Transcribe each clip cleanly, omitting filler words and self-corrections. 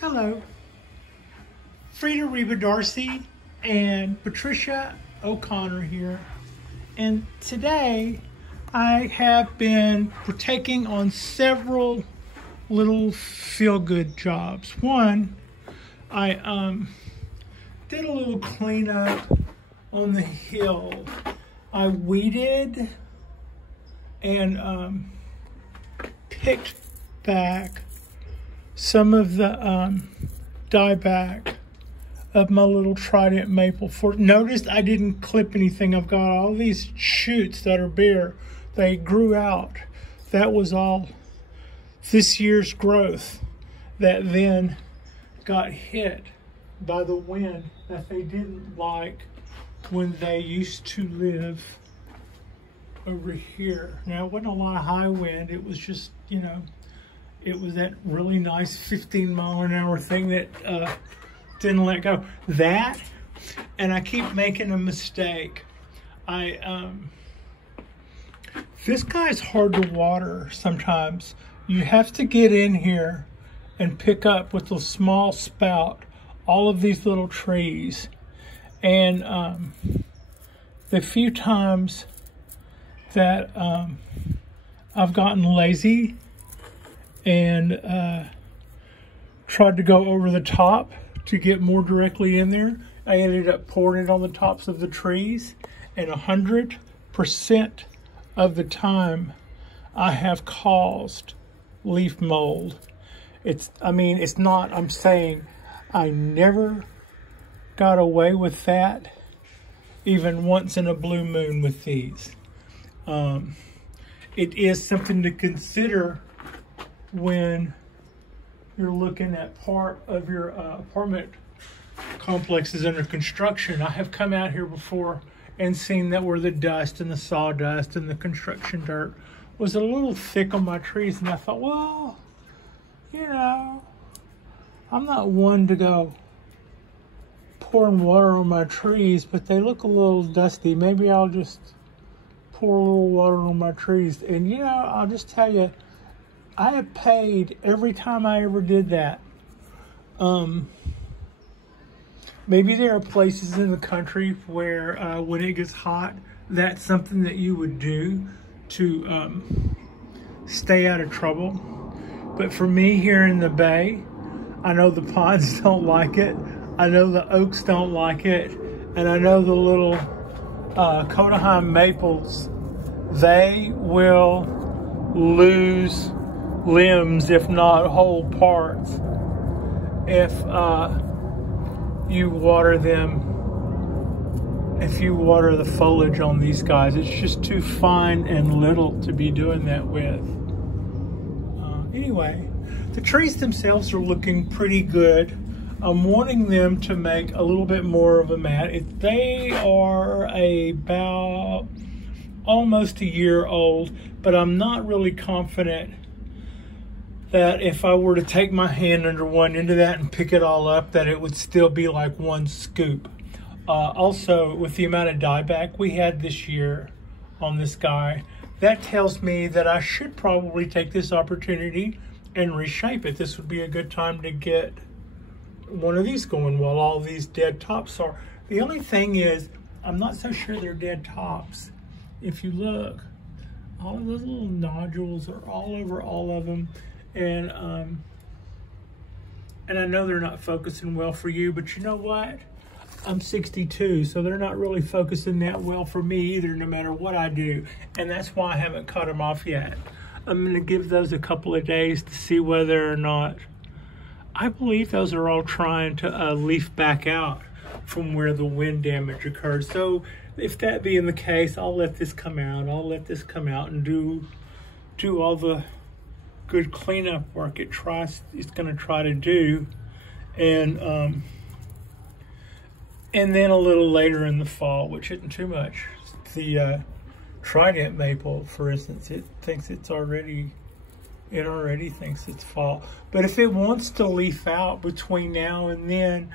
Hello, Frida Reba Darcy and Patricia O'Connor here, and today I have been partaking on several little feel-good jobs. One, I did a little cleanup on the hill. I weeded and picked back some of the dieback of my little Trident maple. Notice I didn't clip anything. I've got all these shoots that are bare. They grew out. That was all this year's growth that then got hit by the wind that they didn't like when they used to live over here. Now, it wasn't a lot of high wind. It was just, you know, it was that really nice 15-mile-an-hour thing that didn't let go. That, and I keep making a mistake. This guy's hard to water sometimes. You have to get in here and pick up with a small spout all of these little trees. And the few times that I've gotten lazy and tried to go over the top to get more directly in there, I ended up pouring it on the tops of the trees, and 100% of the time I have caused leaf mold. I'm saying I never got away with that even once in a blue moon with these. It is something to consider when you're looking at part of your apartment complexes under construction. I have come out here before and seen that where the dust and the sawdust and the construction dirt was a little thick on my trees, and I thought, well, you know, I'm not one to go pouring water on my trees, but they look a little dusty. Maybe I'll just pour a little water on my trees. And you know, I'll just tell you, I have paid every time I ever did that. Maybe there are places in the country where when it gets hot, that's something that you would do to stay out of trouble. But for me here in the Bay, I know the pines don't like it. I know the oaks don't like it. And I know the little Koto Hime Maples, they will lose limbs, if not whole parts, if you water them, if you water the foliage on these guys. It's just too fine and little to be doing that with. Anyway, the trees themselves are looking pretty good. I'm wanting them to make a little bit more of a mat. They are about almost a year old, but I'm not really confident that if I were to take my hand under one end of that and pick it all up, that it would still be like one scoop. Also, with the amount of dieback we had this year on this guy, that tells me that I should probably take this opportunity and reshape it. This would be a good time to get one of these going while all these dead tops are. The only thing is, I'm not so sure they're dead tops. If you look, all of those little nodules are all over all of them. And I know they're not focusing well for you, but you know what? I'm 62, so they're not really focusing that well for me either, no matter what I do. And that's why I haven't cut them off yet. I'm gonna give those a couple of days to see whether or not, I believe those are all trying to leaf back out from where the wind damage occurred. So if that being the case, I'll let this come out. I'll let this come out and do all the good cleanup work it's gonna try to do. And then a little later in the fall, which isn't too much, the Trident maple, for instance, it already thinks it's fall. But if it wants to leaf out between now and then,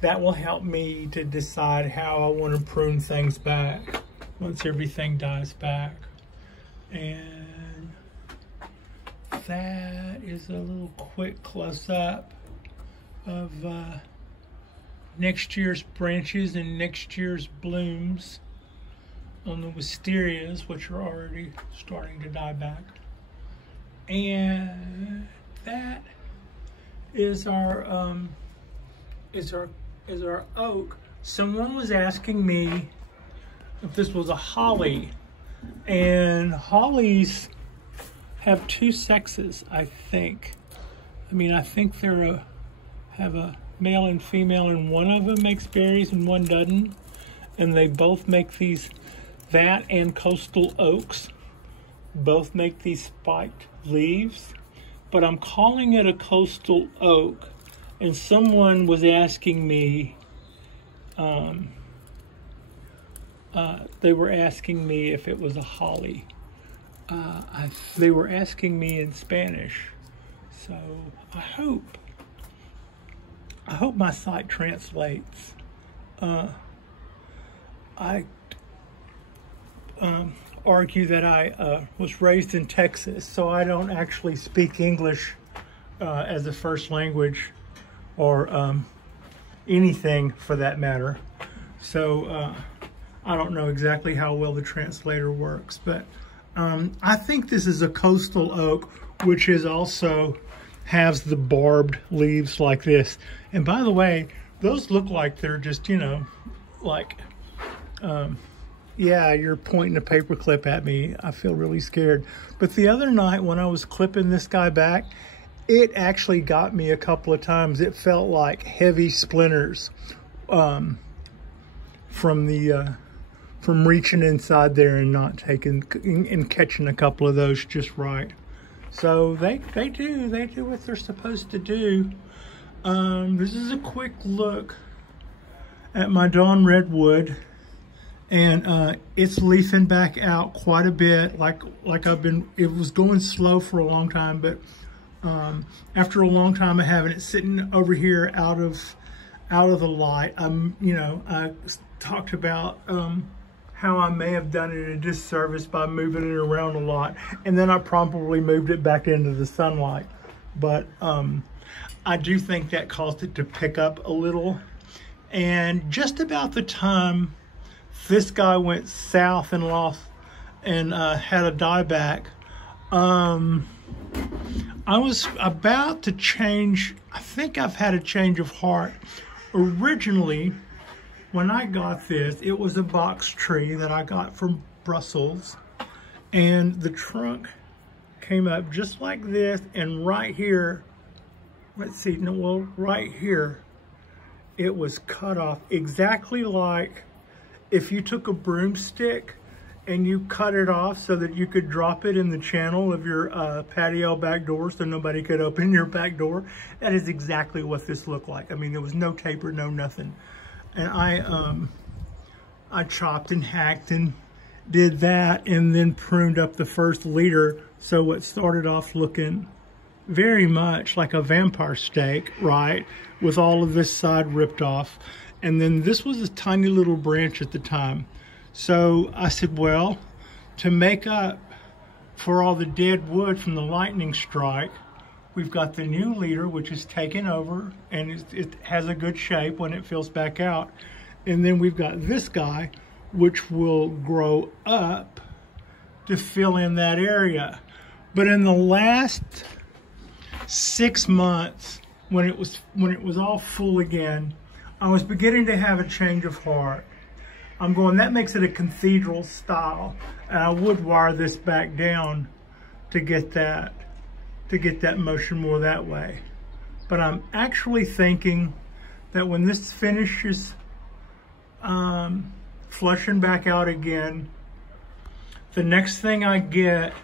that will help me to decide how I want to prune things back once everything dies back. And that is a little quick close-up of next year's branches and next year's blooms on the wisterias, which are already starting to die back. And that is our oak. Someone was asking me if this was a holly, and hollies have two sexes, I think. I mean, I think they're have a male and female, and one of them makes berries and one doesn't. And they both make these, that and coastal oaks, both make these spiked leaves. But I'm calling it a coastal oak. And someone was asking me, they were asking me if it was a holly. They were asking me in Spanish. So I hope my site translates. I argue that I was raised in Texas, so I don't actually speak English as a first language, or anything for that matter. So I don't know exactly how well the translator works, but I think this is a coastal oak, which is also has the barbed leaves like this. And by the way, those look like they're just, you know, like, yeah, you're pointing a paper clip at me. I feel really scared. But the other night when I was clipping this guy back, it actually got me a couple of times. It felt like heavy splinters from reaching inside there and not taking and catching a couple of those just right. So they do what they're supposed to do. This is a quick look at my Dawn Redwood, and it's leafing back out quite a bit. Like it was going slow for a long time, but after a long time of having it sitting over here out of the light, you know, I talked about how I may have done it a disservice by moving it around a lot, and then I promptly moved it back into the sunlight. But I do think that caused it to pick up a little. And just about the time this guy went south and lost and had a dieback, I was about to change. I think I've had a change of heart. Originally, when I got this, it was a box tree that I got from Brussels, and the trunk came up just like this, and right here, let's see, no, well, right here, it was cut off exactly like if you took a broomstick and you cut it off so that you could drop it in the channel of your patio back door so nobody could open your back door. That is exactly what this looked like. I mean, there was no taper, no nothing. And I chopped and hacked and did that, and then pruned up the first leader, so it started off looking very much like a vampire steak, right, with all of this side ripped off. And then this was a tiny little branch at the time. So I said, well, to make up for all the dead wood from the lightning strike, we've got the new leader, which is taken over, and it has a good shape when it fills back out. And then we've got this guy, which will grow up to fill in that area. But in the last 6 months, when it was all full again, I was beginning to have a change of heart. I'm going, that makes it a cathedral style, and I would wire this back down to get that motion more that way. But I'm actually thinking that when this finishes flushing back out again, the next thing I get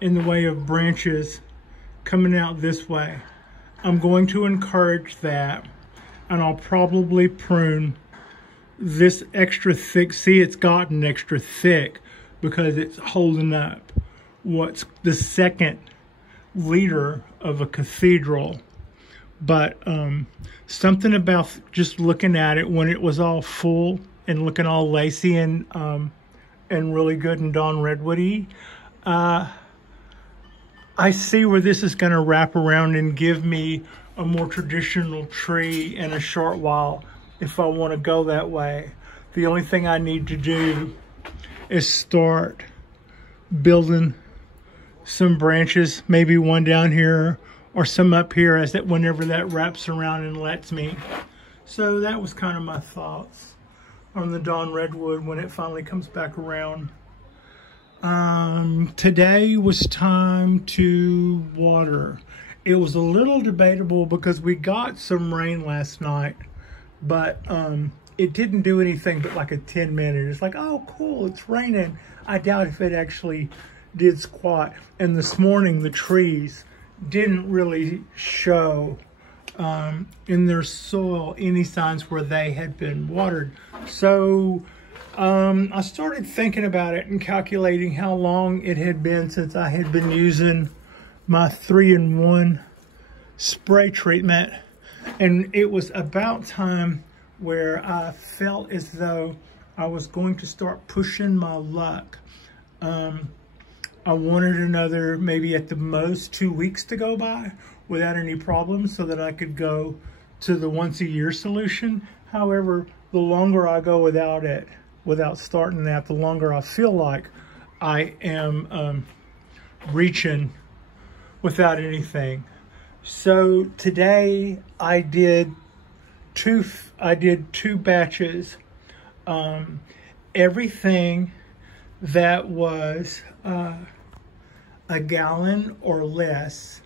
in the way of branches coming out this way, I'm going to encourage that, and I'll probably prune this extra thick. See, it's gotten extra thick because it's holding up what's the second leader of a cathedral. But something about just looking at it when it was all full and looking all lacy and really good and Dawn Redwoody, I I see where this is going to wrap around and give me a more traditional tree in a short while if I want to go that way. The only thing I need to do is start building some branches, maybe one down here or some up here as that whenever that wraps around and lets me. So that was kind of my thoughts on the Dawn Redwood when it finally comes back around. Today was time to water. It was a little debatable because we got some rain last night, but it didn't do anything but like a 10-minute. It's like, oh, cool, it's raining. I doubt if it actually did squat. And this morning, the trees didn't really show in their soil any signs where they had been watered. So I started thinking about it and calculating how long it had been since I had been using my 3-in-1 spray treatment. And it was about time where I felt as though I was going to start pushing my luck. I wanted another, maybe at the most, 2 weeks to go by without any problems so that I could go to the once-a-year solution. However, the longer I go without it, without starting that, the longer I feel like I am reaching without anything. So today I did two batches. Everything that was a gallon or less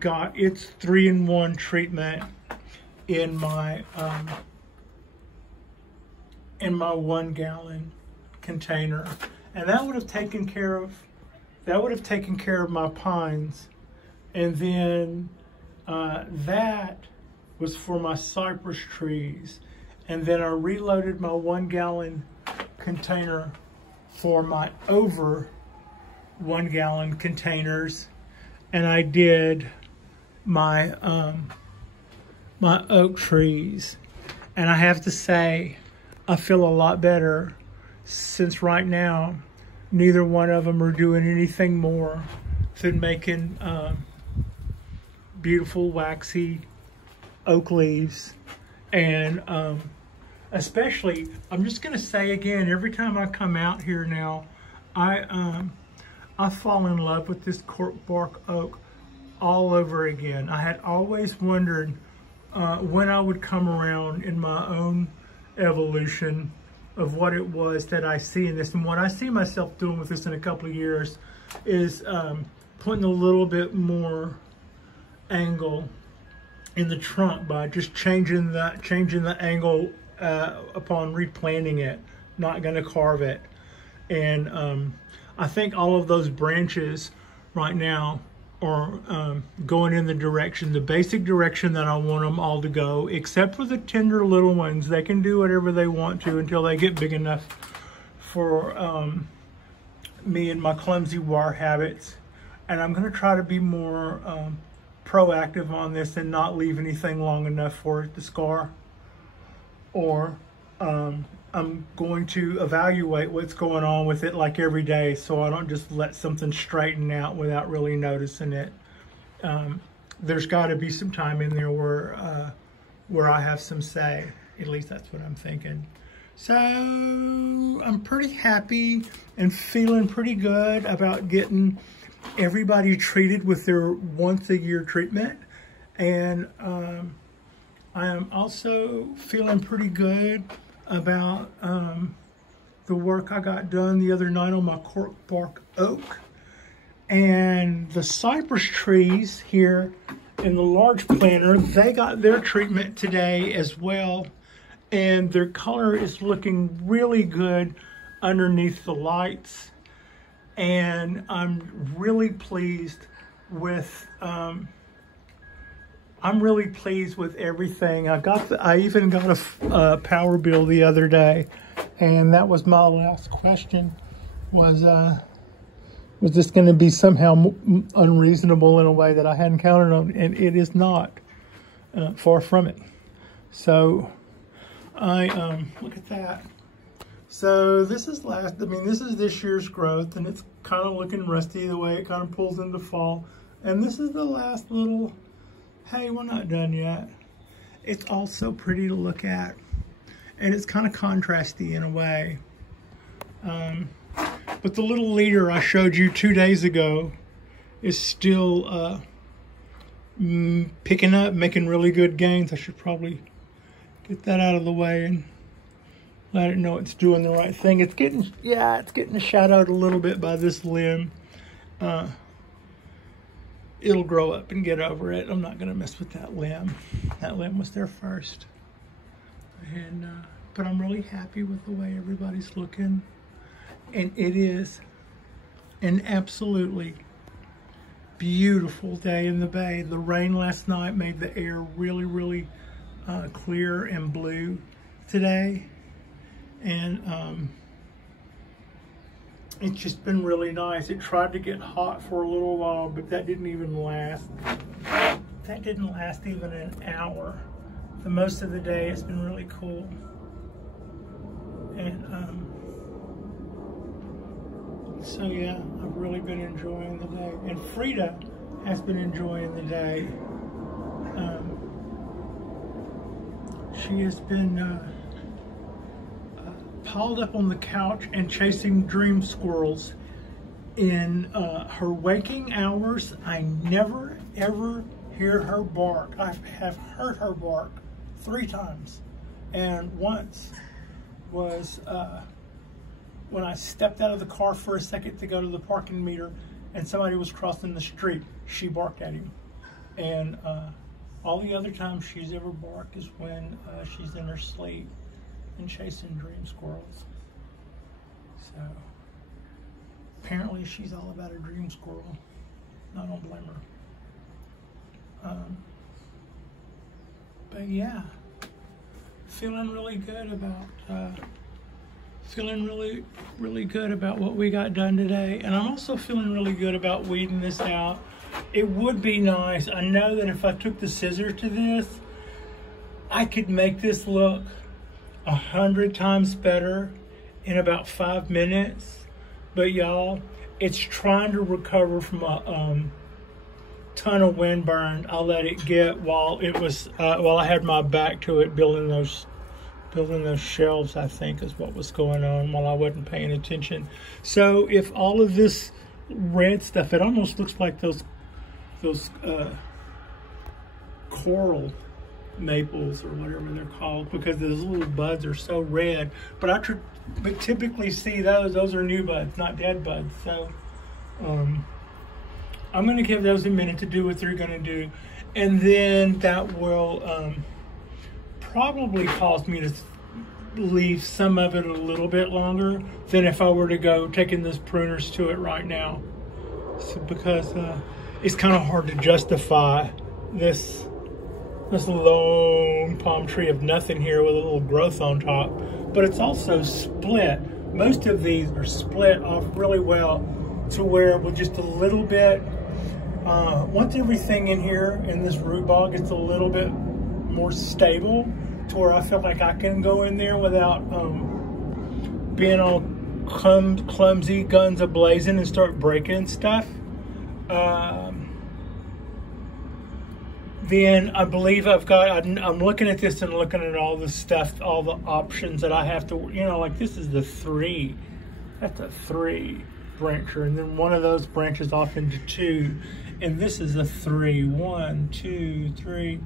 got its 3-in-1 treatment in my 1 gallon container, and that would have taken care of my pines. And then that was for my cypress trees, and then I reloaded my 1 gallon container for my over 1 gallon containers, and I did my my oak trees. And I have to say, I feel a lot better since right now neither one of them are doing anything more than making beautiful waxy oak leaves. And especially, I'm just gonna say again, every time I come out here now, I fall in love with this Cork Bark Oak all over again. I had always wondered when I would come around in my own evolution of what it was that I see in this. And what I see myself doing with this in a couple of years is putting a little bit more angle in the trunk by just changing the angle upon replanting it. Not gonna carve it. And I think all of those branches right now are going in the basic direction that I want them all to go, except for the tender little ones. They can do whatever they want to until they get big enough for me and my clumsy wire habits. And I'm gonna try to be more proactive on this and not leave anything long enough for it to scar. Or I'm going to evaluate what's going on with it like every day, so I don't just let something straighten out without really noticing it. There's got to be some time in there where I have some say. At least that's what I'm thinking. So I'm pretty happy and feeling pretty good about getting everybody treated with their once-a-year treatment. And I am also feeling pretty good about the work I got done the other night on my Cork Bark Oak. And the cypress trees here in the large planter, they got their treatment today as well. And their color is looking really good underneath the lights. And I'm really pleased with everything. I even got a power bill the other day, and that was my last question. Was this going to be somehow unreasonable in a way that I hadn't counted on? And it is not. Far from it. So I look at that. So this is this is this year's growth, and it's kind of looking rusty the way it kind of pulls into fall. And this is the last little, hey, we're not done yet. It's all so pretty to look at. And it's kind of contrasty in a way. But the little leader I showed you 2 days ago is still picking up, making really good gains. I should probably get that out of the way and let it know it's doing the right thing. It's getting shadowed a little bit by this limb. It'll grow up and get over it. I'm not gonna mess with that limb. That limb was there first. And but I'm really happy with the way everybody's looking. And it is an absolutely beautiful day in the bay. The rain last night made the air really, really clear and blue today. And it's just been really nice. It tried to get hot for a little while, but that didn't even last. That didn't last even an hour. For most of the day, it's been really cool. And so yeah, I've really been enjoying the day. And Frida has been enjoying the day. She has been piled up on the couch and chasing dream squirrels. In her waking hours, I never ever hear her bark. I have heard her bark 3 times. And once was when I stepped out of the car for a second to go to the parking meter and somebody was crossing the street. She barked at him. And all the other times she's ever barked is when she's in her sleep and chasing dream squirrels. So apparently she's all about a dream squirrel. I don't blame her. But yeah, feeling really good about really good about what we got done today. And I'm also feeling really good about weeding this out. It would be nice. I know that if I took the scissors to this, I could make this look 100 times better in about 5 minutes. But y'all, it's trying to recover from a ton of windburn I let it get while it was while I had my back to it building those shelves, I think is what was going on while I wasn't paying attention. So if all of this red stuff, it almost looks like those coral maples or whatever they're called, because those little buds are so red. But I typically see those are new buds, not dead buds. So I'm going to give those a minute to do what they're going to do, and then that will probably cause me to leave some of it a little bit longer than if I were to go taking those pruners to it right now. So, because it's kind of hard to justify this long palm tree of nothing here with a little growth on top, but it's also split. Most of these are split off really well to where with just a little bit, once everything in here in this root ball gets a little bit more stable to where I feel like I can go in there without being all clumsy, guns a-blazing, and start breaking stuff. Then I believe I'm looking at this and looking at all the stuff, all the options that I have to, like this is the 3. That's a 3 brancher, and then one of those branches off into 2, and this is a 3. 1, 2, 3.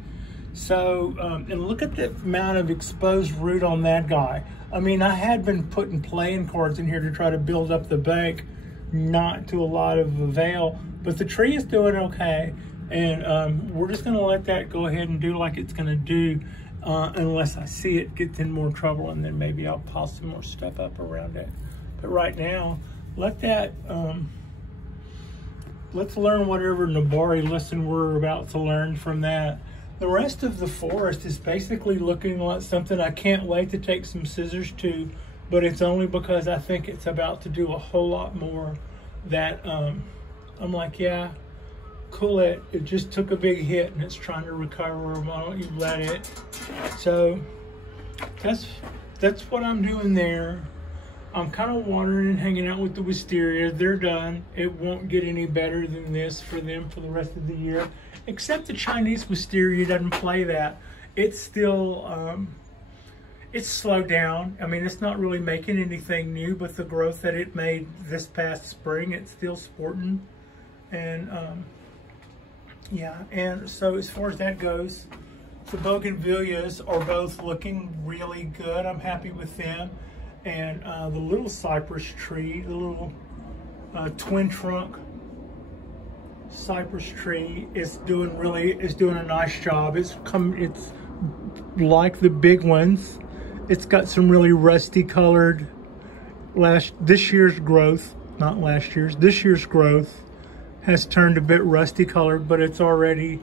So, and look at the amount of exposed root on that guy. I mean, I had been putting playing cards in here to try to build up the bank, not to a lot of avail, but the tree is doing okay. And we're just gonna let that go ahead and do like it's gonna do, unless I see it gets in more trouble, and then maybe I'll pile some more stuff up around it. But right now, let that, let's learn whatever Nabari lesson we're about to learn from that. The rest of the forest is basically looking like something I can't wait to take some scissors to, but it's only because I think it's about to do a whole lot more that I'm like, yeah, cool it. It just took a big hit and it's trying to recover. Why don't you let it? So that's what I'm doing there. I'm kind of watering and hanging out with the wisteria. They're done. It won't get any better than this for them for the rest of the year. Except the Chinese wisteria doesn't play that. It's still, it's slowed down. I mean, it's not really making anything new, but the growth that it made this past spring, it's still sporting. And yeah, and so as far as that goes, the bougainvilleas are both looking really good. I'm happy with them. And the little cypress tree, the little twin trunk cypress tree is doing a nice job. It's like the big ones. It's got some really rusty colored this year's growth has turned a bit rusty colored, but it's already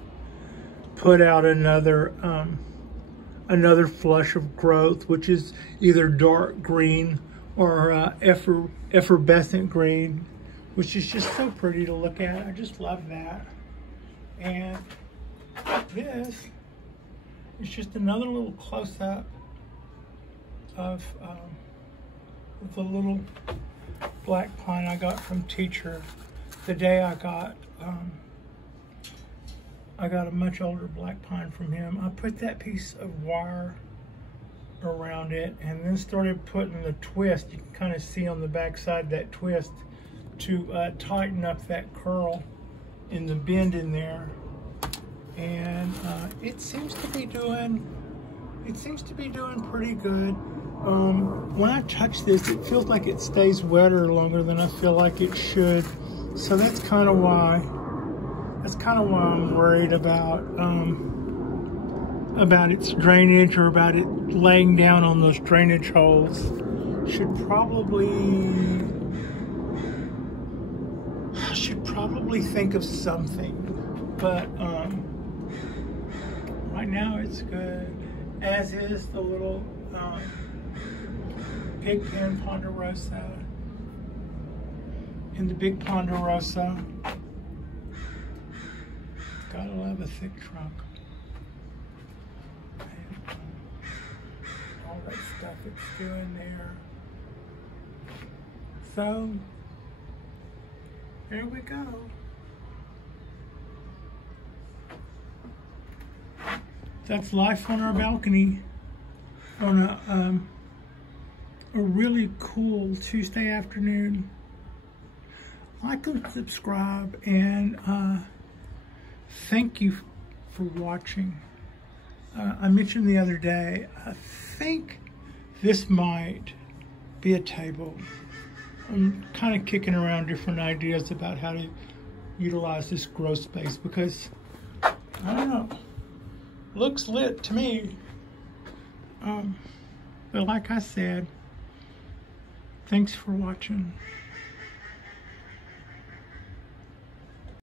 put out another flush of growth, which is either dark green or effervescent green, which is just so pretty to look at. I just love that. And this is just another little close-up of the little black pine I got from Teacher. The day I got a much older black pine from him. I put that piece of wire around it and then started putting the twist. You can kind of see on the back side that twist to tighten up that curl in the bend in there. And it seems to be doing pretty good. When I touch this, it feels like it stays wetter longer than I feel like it should. So that's kind of why I'm worried about its drainage, or about it laying down on those drainage holes. Should probably think of something, but right now it's good. As is the little pigpen ponderosa. In the big ponderosa, gotta love a thick trunk. And, all that stuff it's doing there. So, there we go. That's life on our balcony on a really cool Tuesday afternoon. Like and subscribe, and thank you for watching. I mentioned the other day, I think this might be a table. I'm kind of kicking around different ideas about how to utilize this grow space, because I don't know, looks lit to me. But like I said, thanks for watching.